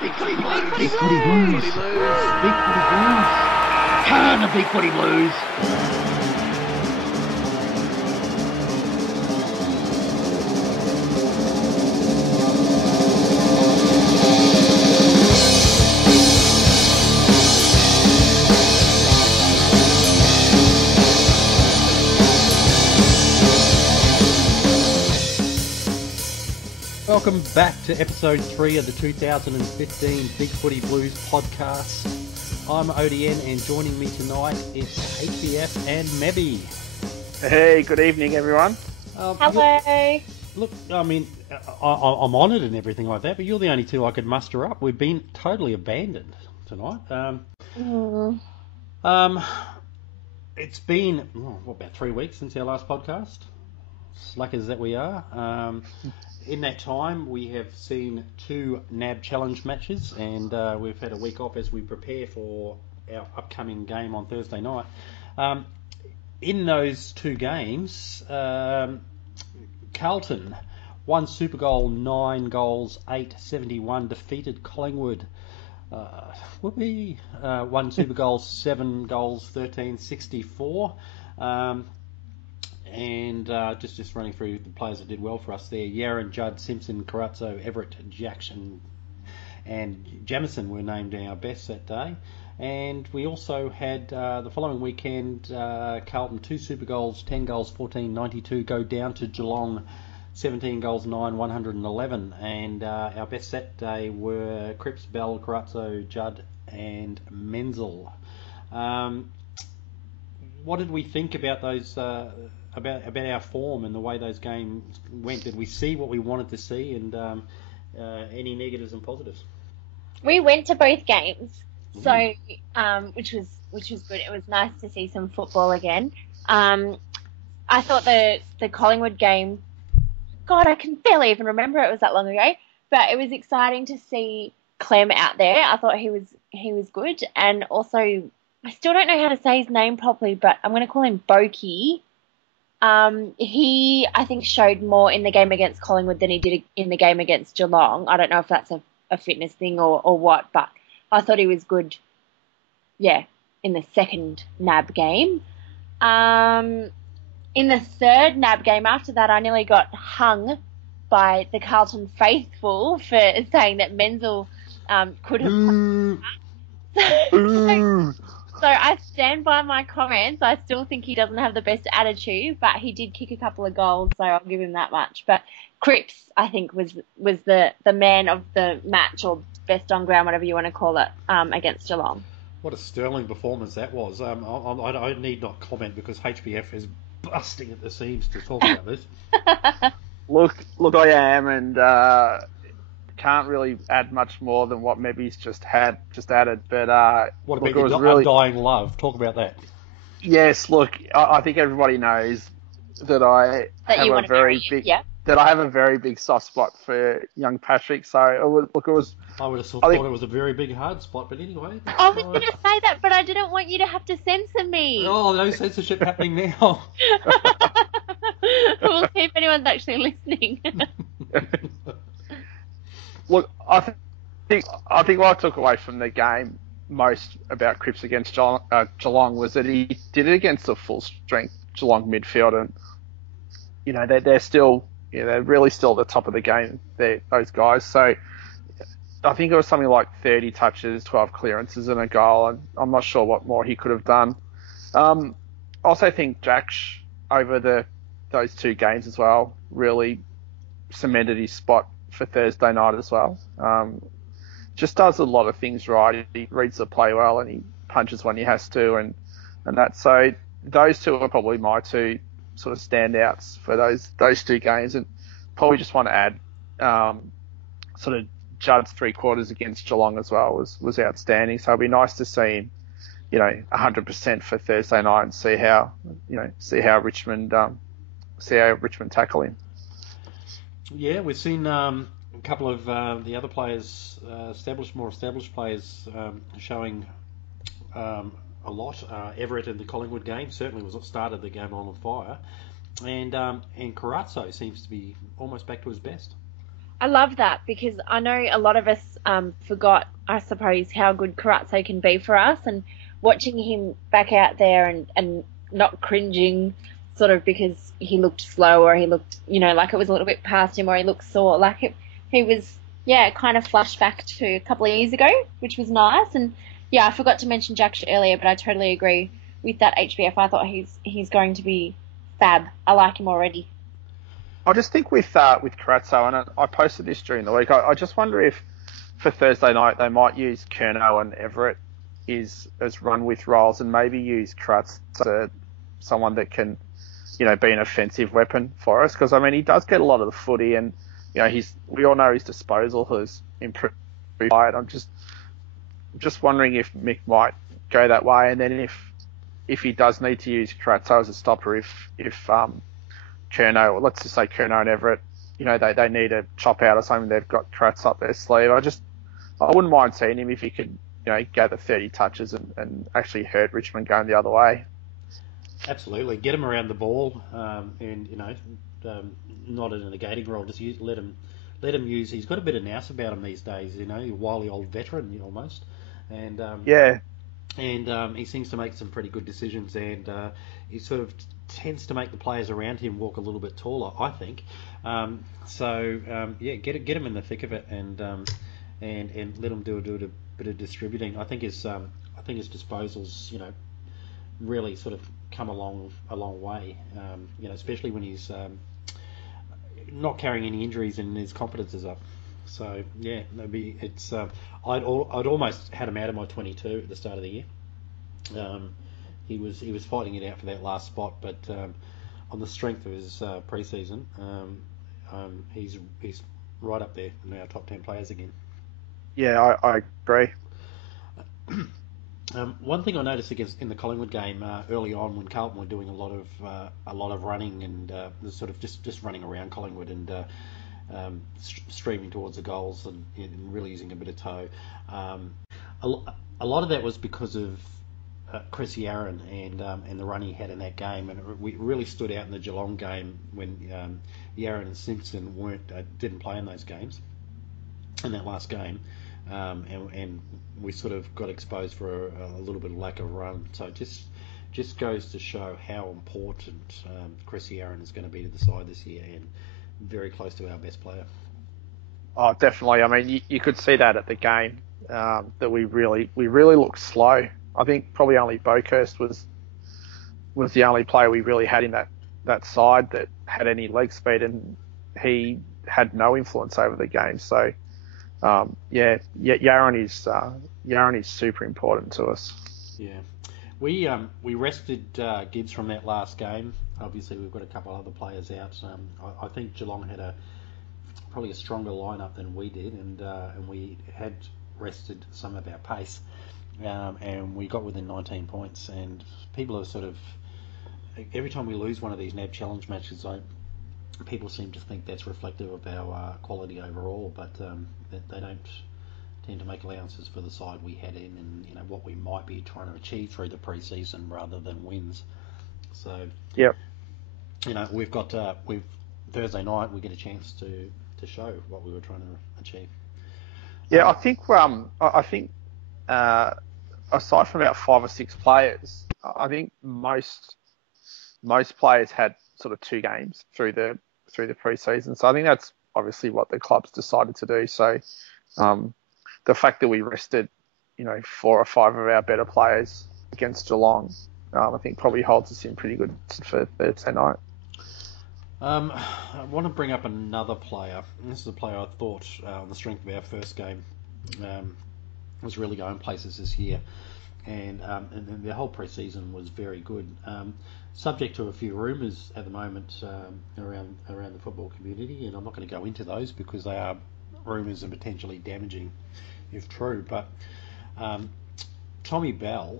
BigFooty Blues. BigFooty Blues. BigFooty Blues. Turn the BigFooty Blues. Welcome back to episode 3 of the 2015 BigFooty Blues podcast. I'm ODN, and joining me tonight is HBF and Mebby. Hey, good evening, everyone. Hello. Look, I mean, I'm honoured and everything like that, but you're the only two I could muster up. We've been totally abandoned tonight. It's been about 3 weeks since our last podcast. Slackers that we are. In that time, we have seen 2 NAB challenge matches, and we've had a week off as we prepare for our upcoming game on Thursday night. In those 2 games, Carlton won Super Goal 9 goals, 8-71, defeated Collingwood. Won Super Goal 7 goals, 13-64. And just running through the players that did well for us there: Yaron, Judd, Simpson, Carazzo, Everett, Jackson, and Jamison were named our best that day. And we also had the following weekend, Carlton 2 Super Goals, 10 goals, 14, 92, go down to Geelong 17 goals, 9, 111. And our best that day were Cripps, Bell, Carazzo, Judd, and Menzel. What did we think about those? About our form and the way those games went? Did we see what we wanted to see, and any negatives and positives? We went to both games, so which was good. It was nice to see some football again. I thought the Collingwood game, God, I can barely even remember it was that long ago, but it was exciting to see Clem out there. I thought he was good, and also I still don't know how to say his name properly, but I'm going to call him Boki. He, I think, showed more in the game against Collingwood than he did in the game against Geelong. I don't know if that's a fitness thing or what, but I thought he was good, in the second NAB game. In the third NAB game after that, I nearly got hung by the Carlton faithful for saying that Menzel could have... So I stand by my comments. I still think he doesn't have the best attitude, but he did kick a couple of goals, so I'll give him that much. But Cripps, I think, was the man of the match, or best on ground, whatever you want to call it, against Geelong. What a sterling performance that was. I need not comment because HBF is busting at the seams to talk about this. Look, I am, and can't really add much more than what Mebby's just added. But what about your really... undying love? Talk about that. Yes, look, I think everybody knows that I have a very big soft spot for young Patrick. So I would have thought it was a very big hard spot, but anyway. I was going to say that, but I didn't want you to have to censor me. Oh, no censorship happening now. We'll see if anyone's actually listening. Look, I think what I took away from the game most about Cripps against Geelong was that he did it against a full strength Geelong midfield, and they're still they're really still at the top of the game. Those guys. So I think it was something like 30 touches, 12 clearances, and a goal. And I'm not sure what more he could have done. I also think Jack's over those 2 games as well really cemented his spot for Thursday night as well. Just does a lot of things right. He reads the play well, and he punches when he has to, and that. So those 2 are probably my 2 sort of standouts for those 2 games. And probably just want to add sort of Judd's 3/4 against Geelong as well was outstanding. So it'll be nice to see him, 100% for Thursday night, and see how Richmond tackle him. Yeah, we've seen a couple of the other players, more established players, showing a lot. Everett in the Collingwood game certainly started the game on fire, and Carazzo seems to be almost back to his best. I love that because I know a lot of us forgot, I suppose, how good Carazzo can be for us, and watching him back out there and not cringing sort of because he looked slow or he looked, like it was a little bit past him or he looked sore. He was, kind of flashed back to a couple of years ago, which was nice. And I forgot to mention Jack earlier, but I totally agree with that HBF. I thought he's going to be fab. I like him already. I just think with Carazzo, and I posted this during the week, I just wonder if for Thursday night they might use Curnow and Everett as run with roles and maybe use Carazzo as someone that can, be an offensive weapon for us. Because, he does get a lot of the footy and, we all know his disposal has improved. I'm just wondering if Mick might go that way. And then if he does need to use Carazzo as a stopper, if Curnow, let's just say Curnow and Everett, they need a chop out or something, they've got Carazzo up their sleeve. I wouldn't mind seeing him if he could, gather 30 touches and actually hurt Richmond going the other way. Absolutely, get him around the ball, and not in a negating role. Just let him use. He's got a bit of nous about him these days. A wily old veteran almost, and and he seems to make some pretty good decisions, and he sort of tends to make the players around him walk a little bit taller, I think. Get him in the thick of it, and let him do a bit of distributing. I think his disposals, really sort of come a long way. Especially when he's not carrying any injuries and his confidence is up. So I'd almost had him out of my 22 at the start of the year. He was fighting it out for that last spot, but on the strength of his pre-season, he's right up there in our top 10 players again. Yeah, I agree. One thing I noticed in the Collingwood game early on, when Carlton were doing a lot of running and sort of just running around Collingwood and streaming towards the goals and really using a bit of toe. A lot of that was because of Chris Yarran and the run he had in that game, and it really stood out in the Geelong game when Yarran and Simpson didn't play in those games, in that last game, and we sort of got exposed for a little bit of lack of run. So it just goes to show how important Chris Yarran is going to be to the side this year, and very close to our best player. Oh, definitely. You could see that at the game, that we really looked slow. I think probably only Boakhurst was the only player we really had in that side that had any leg speed, and he had no influence over the game. So, Yarran is super important to us. Yeah, we rested Gibbs from that last game. Obviously, we've got a couple other players out. I think Geelong had probably a stronger lineup than we did, and we had rested some of our pace. And we got within 19 points, and people are sort of, every time we lose one of these NAB challenge matches, people seem to think that's reflective of our quality overall, but they don't tend to make allowances for the side we had in, and what we might be trying to achieve through the pre-season rather than wins. So yep, we've got Thursday night we get a chance to show what we were trying to achieve. Yeah, I think aside from about 5 or 6 players, I think most players had sort of 2 games through the pre-season. So I think that's obviously what the club's decided to do. So the fact that we rested, 4 or 5 of our better players against Geelong, I think probably holds us in pretty good for Thursday night. I want to bring up another player. This is a player I thought, on the strength of our first game, was really going places this year, and the whole pre-season was very good. Subject to a few rumours at the moment around the football community, and I'm not going to go into those because they are rumours and potentially damaging if true. But Tommy Bell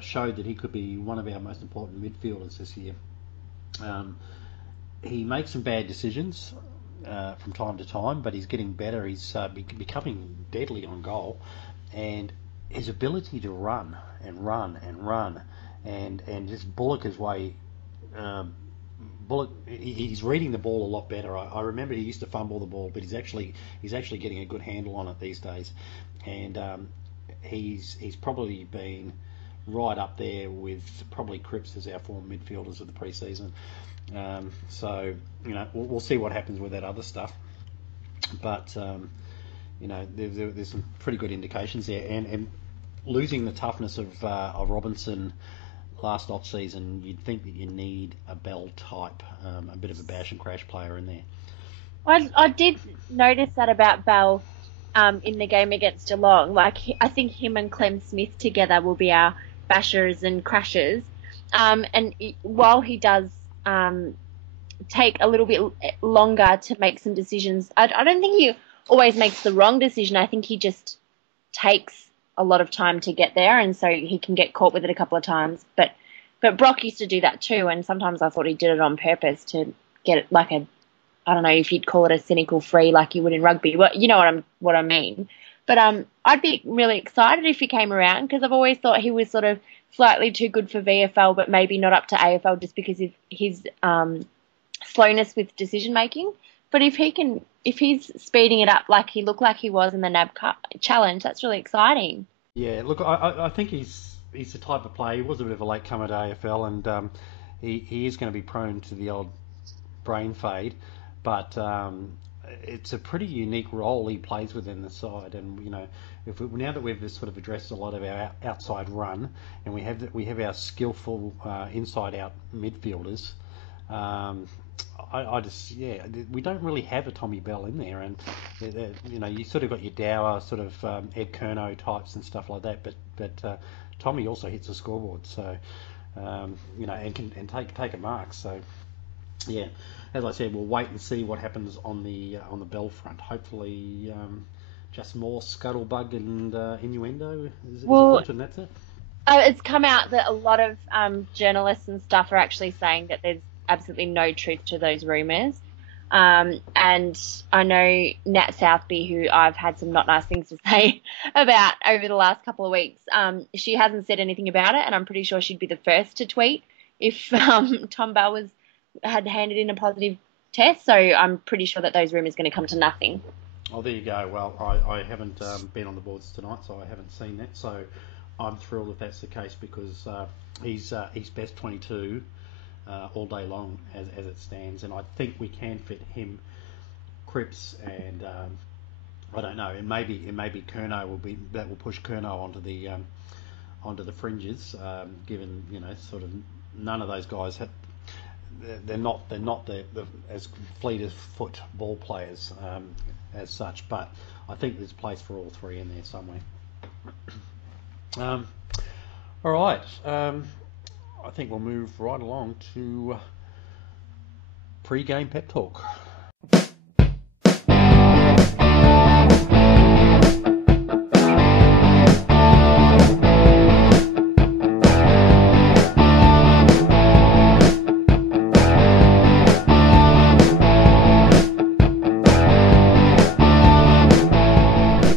showed that he could be one of our most important midfielders this year. He makes some bad decisions from time to time, but he's getting better. He's becoming deadly on goal, and his ability to run and just bullock his way Bullock, he's reading the ball a lot better. I remember he used to fumble the ball, but he's actually getting a good handle on it these days, and he's probably been right up there with probably Cripps as our former midfielders of the pre-season. So we'll see what happens with that other stuff, but there's some pretty good indications there, and losing the toughness of Robinson last off season, you'd think that you need a Bell type, a bit of a bash and crash player in there. I did notice that about Bell in the game against Geelong. I think him and Clem Smith together will be our bashers and crashers. And while he does take a little bit longer to make some decisions, I don't think he always makes the wrong decision. I think he just takes a lot of time to get there, and so he can get caught with it a couple of times. But Brock used to do that too, and sometimes I thought he did it on purpose to get it I don't know if you'd call it a cynical free like you would in rugby. Well, you know what I mean. But I'd be really excited if he came around, because I've always thought he was sort of slightly too good for VFL, but maybe not up to AFL just because of his slowness with decision making. But if he's speeding it up like he looked like he was in the NAB Cup Challenge, that's really exciting. Yeah, look, I think he's the type of player. He was a bit of a late comer to AFL, and he is going to be prone to the old brain fade. But it's a pretty unique role he plays within the side, and now that we've sort of addressed a lot of our outside run, and we have our skillful inside out midfielders. We don't really have a Tommy Bell in there, and you sort of got your Dower sort of Ed Curnow types and stuff like that, but Tommy also hits the scoreboard, so and can take a mark. So yeah, as I said, we'll wait and see what happens on the Bell front. Hopefully, just more scuttlebug and innuendo. Is it, and that's it. It's come out that a lot of journalists and stuff are actually saying that there's absolutely no truth to those rumours. And I know Nat Southby, who I've had some not nice things to say about over the last couple of weeks, she hasn't said anything about it, and I'm pretty sure she'd be the first to tweet if Tom Bell had handed in a positive test. So I'm pretty sure that those rumours are going to come to nothing. Oh, there you go. Well, I haven't been on the boards tonight, so I haven't seen that. So I'm thrilled if that's the case, because he's best 22 all day long as it stands, and I think we can fit him, Cripps, and I don't know. It may be Curnow will push Curnow onto the fringes, given sort of none of those guys have. They're not the as fleet as foot ball players as such, but I think there's place for all three in there somewhere. All right, I think we'll move right along to pre-game pep talk.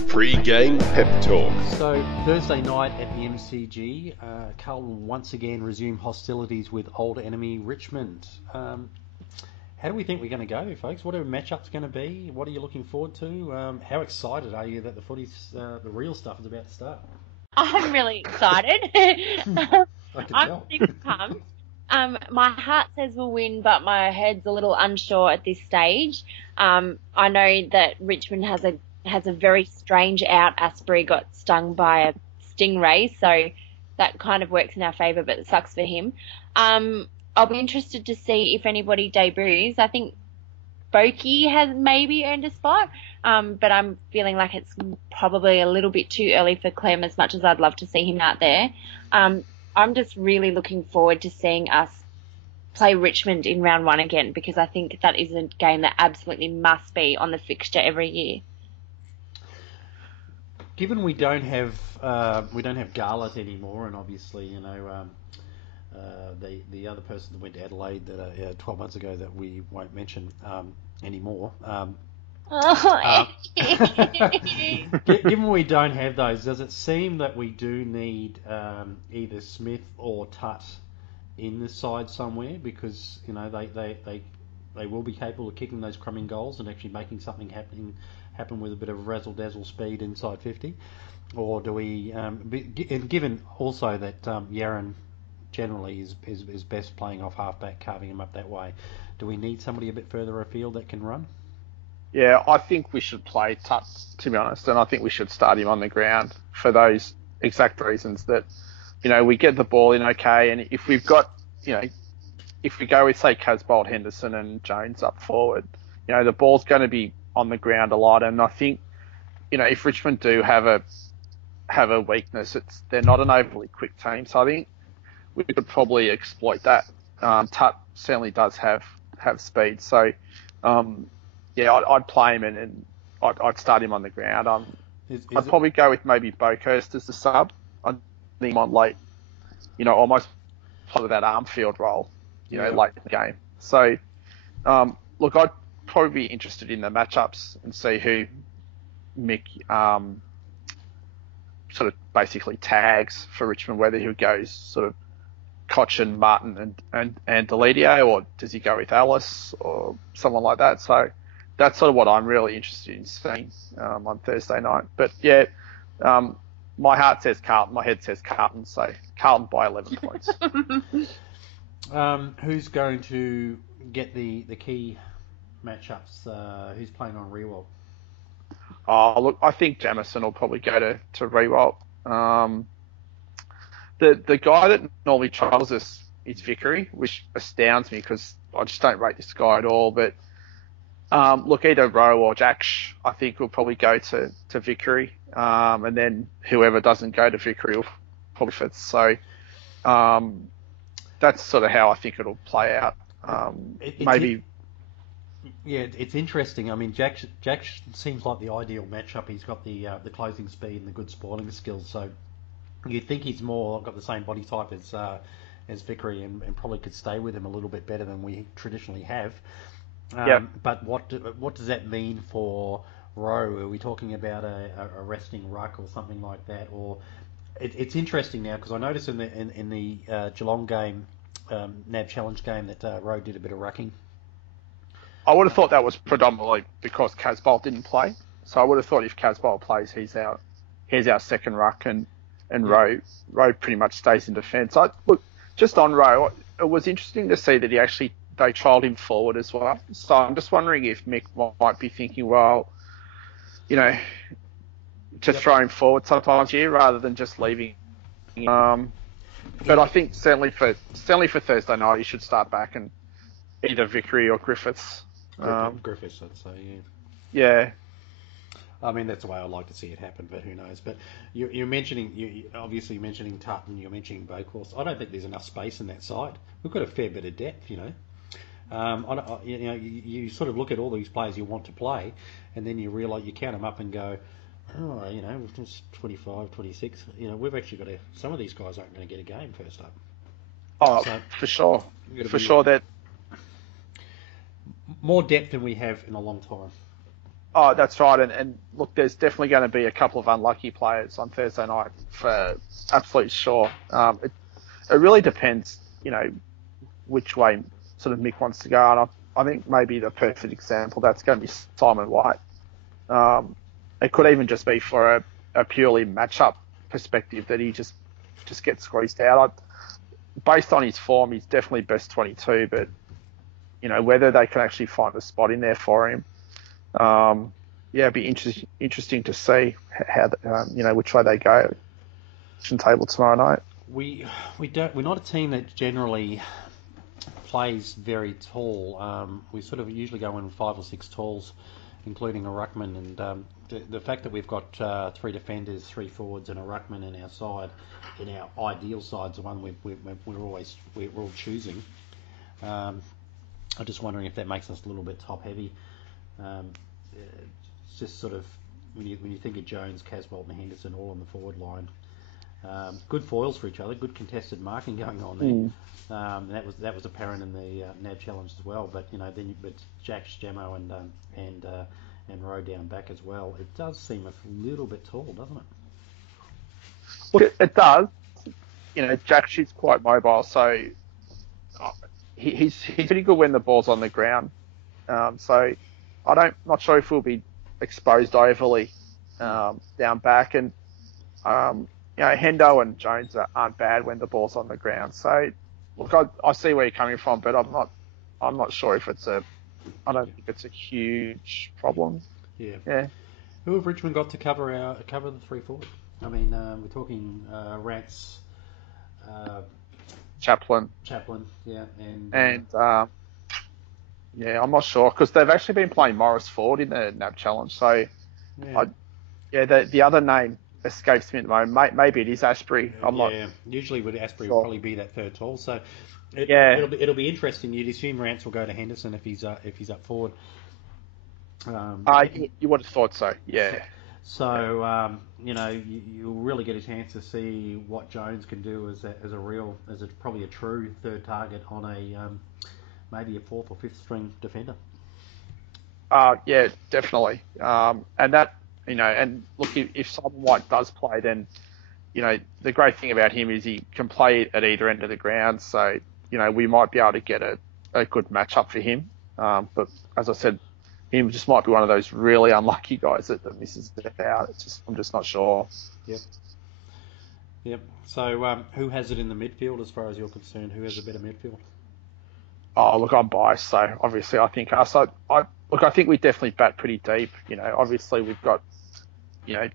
Pre-game pep talk. So Thursday night at the MCG, Carlton once again resume hostilities with old enemy Richmond. How do we think we're going to go, folks? What are matchups going to be? What are you looking forward to? How excited are you that the real stuff is about to start? I'm really excited. I'm super pumped. My heart says we'll win, but my head's a little unsure at this stage. I know that Richmond has a very strange out. Asprey got stung by a stingray, so that kind of works in our favour, but it sucks for him. I'll be interested to see if anybody debuts. I think Boki has maybe earned a spot, but I'm feeling like it's probably a little bit too early for Clem, as much as I'd love to see him out there. I'm just really looking forward to seeing us play Richmond in round one again, because I think that is a game that absolutely must be on the fixture every year. Given we don't have Garlett anymore, and obviously the other person that went to Adelaide 12 months ago that we won't mention anymore. Given we don't have those, does it seem that we do need either Smith or Tutt in the side somewhere, because they will be capable of kicking those crumbing goals and actually making something happen with a bit of razzle dazzle speed inside 50, or do we? And given also that Yaron generally is best playing off halfback, carving him up that way, do we need somebody a bit further afield that can run? Yeah, I think we should play Tut, to be honest, and I think we should start him on the ground for those exact reasons that, we get the ball in okay, and if we've got, if we go with, say, Casbolt, Henderson and Jones up forward, the ball's going to be on the ground a lot, and I think, if Richmond do have a weakness, they're not an overly quick team, so I think we could probably exploit that. Tut certainly does have speed, so I'd play him and I'd start him on the ground. I'd probably go with maybe Boakhurst as the sub. I think him on late, almost part of that Armfield role, late in the game. So, look, I'd probably be interested in the matchups and see who Mick sort of basically tags for Richmond, whether he goes sort of Cochin, Martin and Delidio, or does he go with Alice or someone like that? So that's sort of what I'm really interested in seeing on Thursday night. But my heart says Carlton, my head says Carlton, so Carlton by 11 points. Who's going to get the key matchups? Who's playing on Rewalt? Oh, look, I think Jamison will probably go to Rewalt. The guy that normally troubles us is Vickery, which astounds me because I just don't rate this guy at all. But look, either Rowe or Jacksh, I think will probably go to Vickery, and then whoever doesn't go to Vickery will probably fit. So that's sort of how I think it'll play out. It's interesting. I mean, Jack seems like the ideal matchup. He's got the closing speed and the good spoiling skills. So you think he's more got the same body type as Vickery, and probably could stay with him a little bit better than we traditionally have. But what does that mean for Rowe? Are we talking about a resting ruck or something like that? Or it's interesting now because I noticed in the Geelong game, NAB Challenge game, that Rowe did a bit of rucking. I would have thought that was predominantly because Casbolt didn't play. So I would have thought if Casbolt plays, he's our second ruck, and Rowe pretty much stays in defence. Look, just on Rowe, it was interesting to see that they trialled him forward as well. So I'm just wondering if Mick might be thinking, well, to throw him forward sometimes here rather than just leaving. But I think certainly for Thursday night, he should start back and either Vickery or Griffiths. Griffiths, I'd say, yeah. I mean, that's the way I'd like to see it happen, but who knows? But you're obviously mentioning Tutton, you're mentioning Boakhurst. I don't think there's enough space in that side. We've got a fair bit of depth, you sort of look at all these players you want to play, and then you realise, you count them up and go, we've just 25, 26. We've actually got some of these guys aren't going to get a game first up. Oh, so for sure. For sure that more depth than we have in a long time. Oh, that's right. And look, there's definitely going to be a couple of unlucky players on Thursday night for absolute sure. It really depends, which way sort of Mick wants to go. And I think maybe the perfect example, that's going to be Simon White. It could even just be for a purely matchup perspective that he just gets squeezed out. Based on his form, he's definitely best 22, but, whether they can actually find a spot in there for him. It'd be interesting to see how which way they go. Table tomorrow night. We're not a team that generally plays very tall. We sort of usually go in 5 or 6 talls, including a ruckman, and the fact that we've got 3 defenders, 3 forwards, and a ruckman in our side, in our ideal side's the one we're all choosing. I'm just wondering if that makes us a little bit top heavy. It's just sort of when you think of Jones, Casbolt, and Henderson all on the forward line, good foils for each other, good contested marking going on there. That was apparent in the NAB challenge as well. But but Jack, Jamo, and Rowe down back as well. It does seem a little bit tall, doesn't it? Well, it does. Jack shoots quite mobile, so he's pretty good when the ball's on the ground. So not sure if we'll be exposed overly down back, and Hendo and Jones aren't bad when the ball's on the ground. So look, I see where you're coming from, but I'm not sure if I don't think it's a huge problem. Yeah. Who have Richmond got to cover the 3-4? I mean, we're talking Rats, Chaplin, yeah, and I'm not sure because they've actually been playing Morris Ford in the NAB Challenge. So, the other name escapes me at the moment. Maybe it is Asprey. I'm not. Usually with Asprey sure. will probably be that third tall. So, it'll be interesting. You'd assume Rance will go to Henderson if he's up forward. You would have thought so. Yeah. So you'll really get a chance to see what Jones can do as probably a true third target on a maybe a fourth or fifth string defender. Yeah, definitely. And that and look, if Simon White does play, then the great thing about him is he can play at either end of the ground. So we might be able to get a good matchup for him. But as I said, him just might be one of those really unlucky guys that misses it out. I'm just not sure. Yep. So who has it in the midfield as far as you're concerned? Who has a better midfield? Oh, look, I'm biased, so obviously I think us. I think we definitely bat pretty deep. Obviously we've got,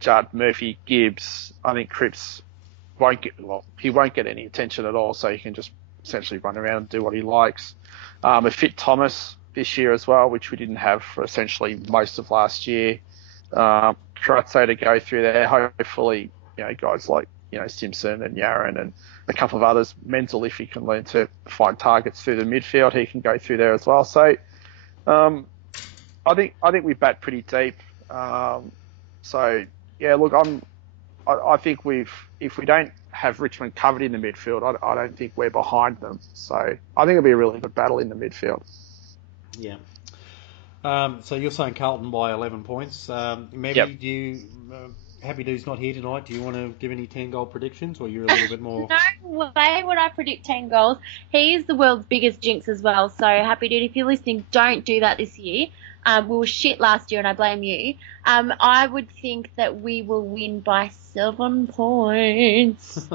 Judd, Murphy, Gibbs. I think Cripps he won't get any attention at all, so he can just essentially run around and do what he likes. A fit Thomas this year as well, which we didn't have for essentially most of last year. Karatse to go through there. Hopefully, guys like, Simpson and Yaron and a couple of others. Menzel, if he can learn to find targets through the midfield, he can go through there as well. So, I think we bat pretty deep. Look, I think if we don't have Richmond covered in the midfield, I don't think we're behind them. So I think it'll be a really good battle in the midfield. Yeah. So you're saying Carlton by 11 points. Maybe Yep. Do you, Happy Dude's not here tonight. Do you want to give any 10-goal predictions, or you're a little bit more... No way would I predict 10 goals. He is the world's biggest jinx as well. So, Happy Dude, if you're listening, don't do that this year. We were shit last year, and I blame you. I would think that we will win by 7 points.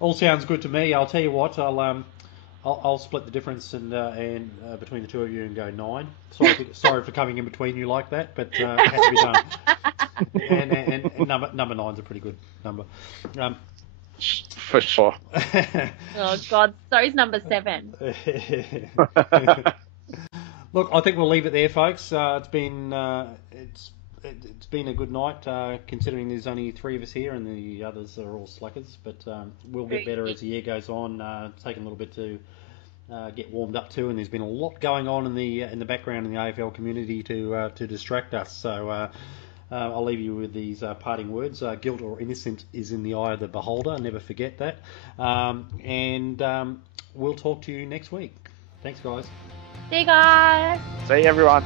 All sounds good to me. I'll tell you what, I'll split the difference and between the two of you and go 9. Sorry for coming in between you like that, but it has to be done. And number 9's a pretty good number. For sure. Oh God, so's number 7. Look, I think we'll leave it there, folks. It's been a good night, considering there's only 3 of us here and the others are all slackers. But we'll get better as the year goes on. It's taken a little bit to get warmed up to, and there's been a lot going on in the background in the AFL community to distract us. So I'll leave you with these parting words. Guilt or innocence is in the eye of the beholder. Never forget that. And we'll talk to you next week. Thanks, guys. See you guys. See you, everyone.